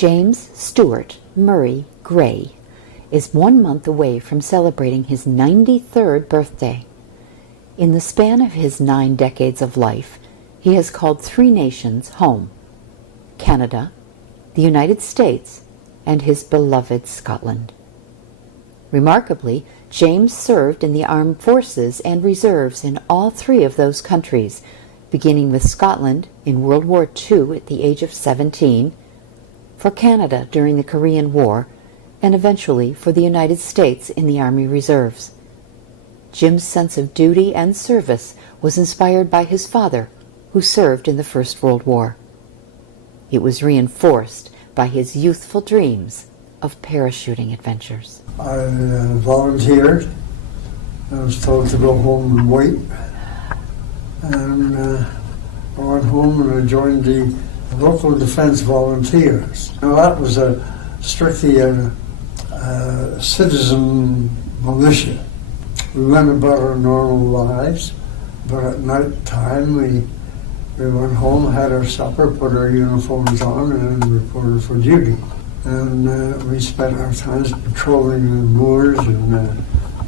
James Stewart Murray Gray is 1 month away from celebrating his 93rd birthday. In the span of his 9 decades of life, he has called 3 nations home: Canada, the United States, and his beloved Scotland. Remarkably, James served in the armed forces and reserves in all 3 of those countries, beginning with Scotland in World War II at the age of 17, for Canada during the Korean War, and eventually for the United States in the Army Reserves. Jim's sense of duty and service was inspired by his father, who served in the First World War. It was reinforced by his youthful dreams of parachuting adventures. I volunteered. I was told to go home and wait. And I went home and I joined the local defense volunteers. Now that was strictly a citizen militia. We went about our normal lives, but at night time we went home, had our supper, put our uniforms on, and reported for duty. And we spent our times patrolling the moors and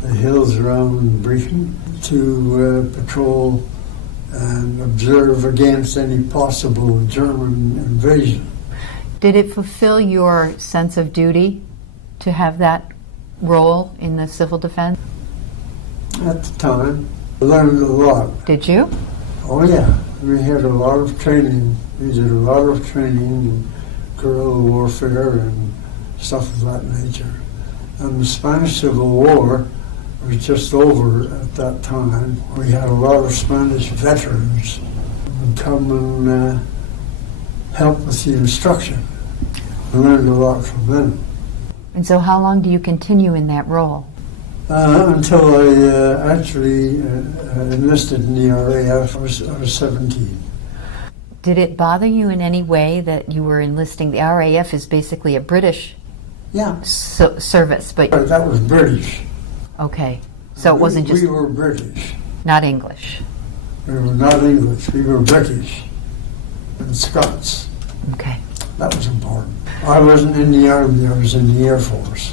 the hills around Benton to patrol and observe against any possible German invasion. Did it fulfill your sense of duty to have that role in the civil defense? At the time, I learned a lot. Did you? Oh yeah, we had a lot of training. We did a lot of training in guerrilla warfare and stuff of that nature. And the Spanish Civil War was just over at that time. We had a lot of Spanish veterans who would come and help with the instruction. I learned a lot from them. And so how long do you continue in that role? Until I actually enlisted in the RAF. I was 17. Did it bother you in any way that you were enlisting? The RAF is basically a British service, but that was British. Okay, so it wasn't just... We were British. Not English. We were not English, we were British and Scots. Okay. That was important. I wasn't in the Army, I was in the Air Force,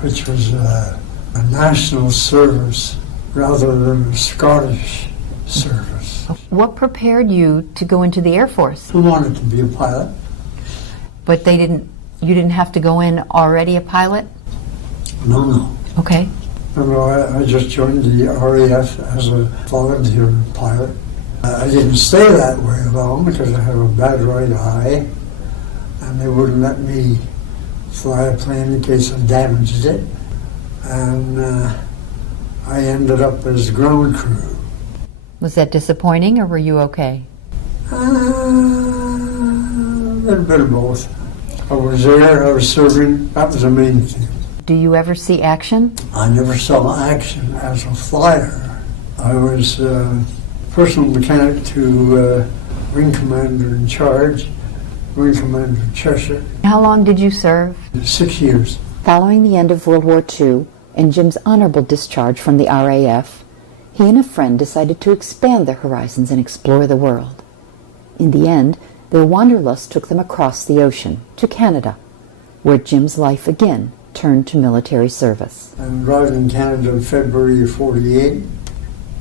which was a national service rather than a Scottish service. What prepared you to go into the Air Force? I wanted to be a pilot. But you didn't have to go in already a pilot? No. Okay. No, I just joined the RAF as a volunteer pilot. I didn't stay that way long because I had a bad right eye, and they wouldn't let me fly a plane in case I damaged it. And I ended up as ground crew. Was that disappointing, or were you okay? A little bit of both. I was there, I was serving, that was the main thing. Do you ever see action? I never saw action as a flyer. I was personal mechanic to Wing Commander in charge, Wing Commander Cheshire. How long did you serve? 6 years. Following the end of World War II and Jim's honorable discharge from the RAF, he and a friend decided to expand their horizons and explore the world. In the end, their wanderlust took them across the ocean to Canada, where Jim's life again turned to military service. I arrived in Canada in February of '48.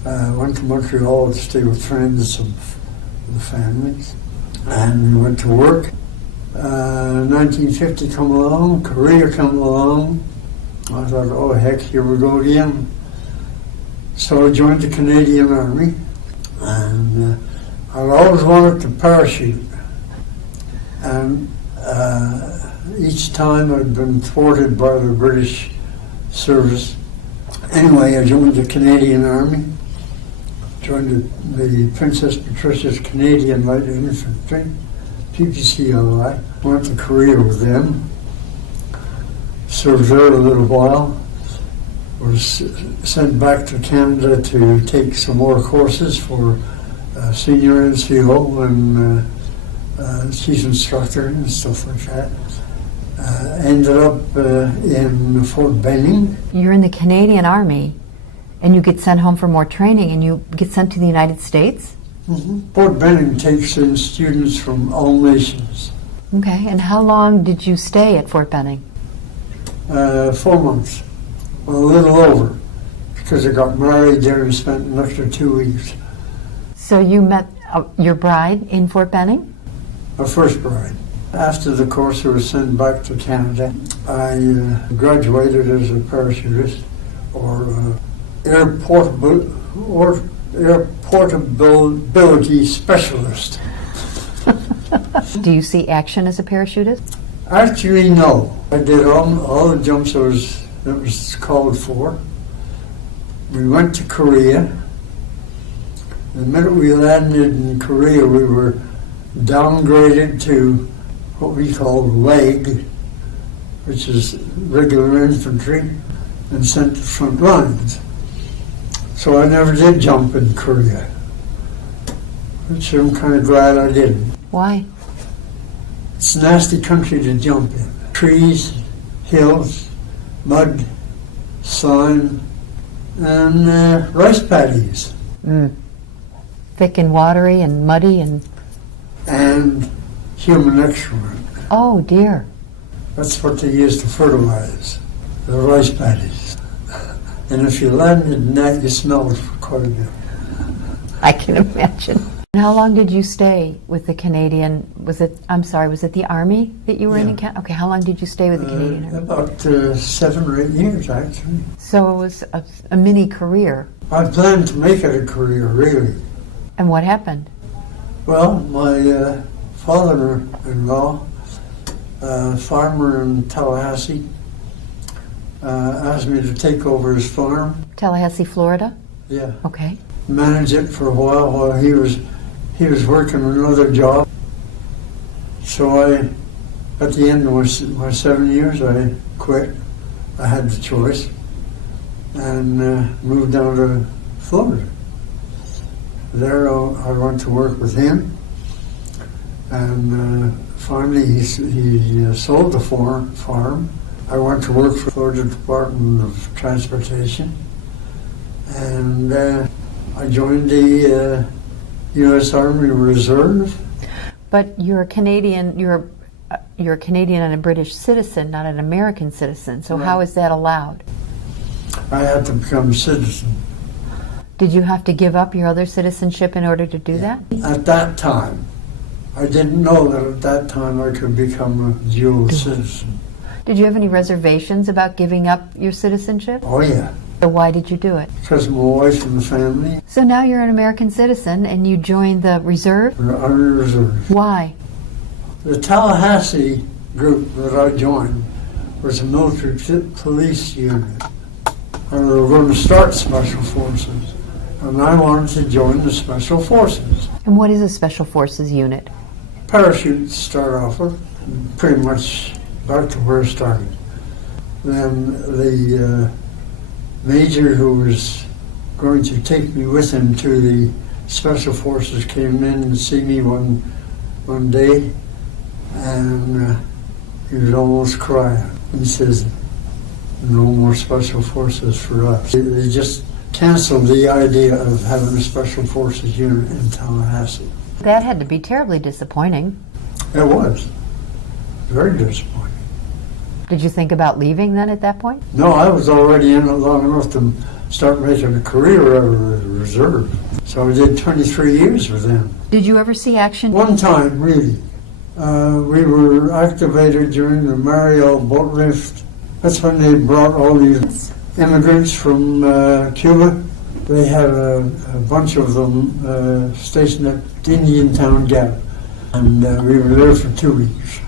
Went to Montreal to stay with friends of the families, and we went to work. 1950 come along, Korea come along. I thought, oh heck, here we go again. So I joined the Canadian Army, and I'd always wanted to parachute. And each time I'd been thwarted by the British service. Anyway, I joined the Canadian Army, joined the Princess Patricia's Canadian Light Infantry, PPCLI, went to Korea with them, served there a little while, was sent back to Canada to take some more courses for senior NCO and chief instructor and stuff like that. Ended up in Fort Benton. You're in the Canadian Army, and you get sent home for more training, and you get sent to the United States? Mm-hmm. Fort Benton takes in students from all nations. Okay, and how long did you stay at Fort Benning? 4 months. Well, a little over, because I got married there and spent an extra 2 weeks. So you met your bride in Fort Benning? My first bride. After the course, I was sent back to Canada. I graduated as a parachutist, or airportability specialist. Do you see action as a parachutist? Actually, no. I did all the jumps that was called for. We went to Korea. The minute we landed in Korea, we were downgraded to what we call leg, which is regular infantry, and sent to front lines. So I never did jump in Korea, which I'm kind of glad I didn't. Why? It's a nasty country to jump in. Trees, hills, mud, slime, and rice paddies. Thick and watery and muddy and human excrement. Oh dear. That's what they use to fertilize the rice paddies. And if you landed in that, you smelled for quite a bit. I can imagine. And how long did you stay with the Canadian? Was it the Army that you were in Canada? Okay, how long did you stay with the Canadian Army? About 7 or 8 years, actually. So it was a mini career. I planned to make it a career, really. And what happened? Well, my father-in-law, farmer in Tallahassee, asked me to take over his farm. Tallahassee, Florida? Yeah. Okay. Manage it for a while he was working another job. So at the end of my 7 years, I quit. I had the choice and moved down to Florida. There I went to work with him, and finally he sold the farm. I went to work for the Florida Department of Transportation, and I joined the U.S. Army Reserve. But you're a Canadian. You're a Canadian and a British citizen, not an American citizen. So Right. How is that allowed? I had to become a citizen. Did you have to give up your other citizenship in order to do that? At that time, I didn't know that at that time I could become a dual citizen. Did you have any reservations about giving up your citizenship? Oh yeah, So why did you do it? because of my wife and the family. So now you're an American citizen and you joined the reserve? The Army Reserve. Why? The Tallahassee group that I joined was a military police unit, and we were going to start Special Forces, and I wanted to join the Special Forces. And what is a Special Forces unit? Parachute to start off with, pretty much back to where I started. Then the major who was going to take me with him to the Special Forces came in and see me one day, and he was almost crying. He says, "No more Special Forces for us." They just canceled the idea of having a Special Forces unit in Tallahassee. That had to be terribly disappointing. It was very disappointing. Did you think about leaving then at that point? No, I was already in it long enough to start making a career out of the reserve. So I did 23 years with them. Did you ever see action? One time, really. We were activated during the Mariel boat lift. That's when they brought all these immigrants from Cuba. They had a bunch of them stationed at Indian Town Gap. And we were there for 2 weeks.